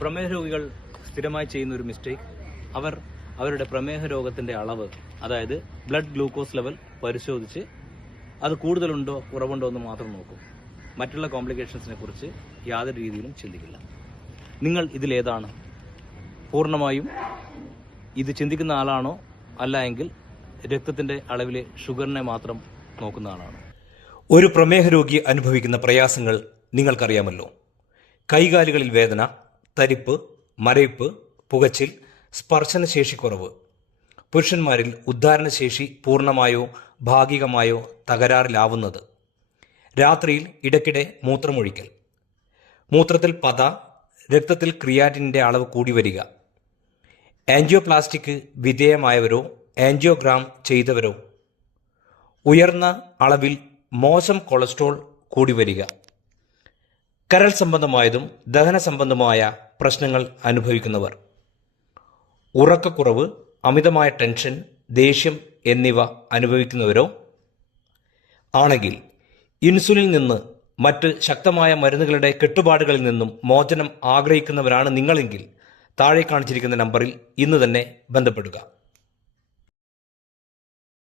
പ്രമേഹ രോഗികൾ സ്ഥിരമായി ചെയ്യുന്ന ഒരു മിസ്റ്റേക്ക്, അവരുടെ പ്രമേഹ രോഗത്തിന്റെ അളവ്, അതായത് ബ്ലഡ് ഗ്ലൂക്കോസ് ലെവൽ പരിശോധിച്ച് അത് കൂടുതലുണ്ടോ കുറവുണ്ടോ എന്ന് മാത്രം നോക്കും. മറ്റുള്ള കോംപ്ലിക്കേഷൻസിനെ കുറിച്ച് യാതൊരു രീതിയിലും ചിന്തിക്കില്ല. നിങ്ങൾ ഇതിലേതാണ്? പൂർണ്ണമായും ഇത് ചിന്തിക്കുന്ന ആളാണോ, അല്ല എങ്കിൽ രക്തത്തിന്റെ അളവിലെ ഷുഗറിനെ മാത്രം നോക്കുന്ന ആളാണോ? ഒരു പ്രമേഹ രോഗി അനുഭവിക്കുന്ന പ്രയാസങ്ങൾ നിങ്ങൾക്കറിയാമല്ലോ. കൈകാലുകളിൽ വേദന, തരിപ്പ്, മരവിപ്പ്, പുകച്ചിൽ, സ്പർശനശേഷിക്കുറവ്. പുരുഷന്മാരിൽ ഉദ്ധാരണശേഷി പൂർണ്ണമായോ ഭാഗികമായോ തകരാറിലാവുന്നത്. രാത്രിയിൽ ഇടയ്ക്കിടെ മൂത്രമൊഴിക്കൽ, മൂത്രത്തിൽ പത, രക്തത്തിൽ ക്രിയാറ്റിനിൻ്റെ അളവ് കൂടി വരിക. ആൻജിയോപ്ലാസ്റ്റിക്ക് വിധേയമായവരോ ആൻജിയോഗ്രാം ചെയ്തവരോ ഉയർന്ന അളവിൽ മോശം കൊളസ്ട്രോൾ കൂടി വരിക. കരൾ സംബന്ധമായതും ദഹന സംബന്ധമായ പ്രശ്നങ്ങൾ അനുഭവിക്കുന്നവർ, ഉറക്കക്കുറവ്, അമിതമായ ടെൻഷൻ, ദേഷ്യം എന്നിവ അനുഭവിക്കുന്നവരോ ആണെങ്കിൽ ഇൻസുലിനിൽ നിന്ന് മറ്റ് ശക്തമായ മരുന്നുകളുടെ കെട്ടുപാടുകളിൽ നിന്നും മോചനം ആഗ്രഹിക്കുന്നവരാണ് നിങ്ങളെങ്കിൽ താഴെ കാണിച്ചിരിക്കുന്ന നമ്പറിൽ ഇന്ന് തന്നെ ബന്ധപ്പെടുക.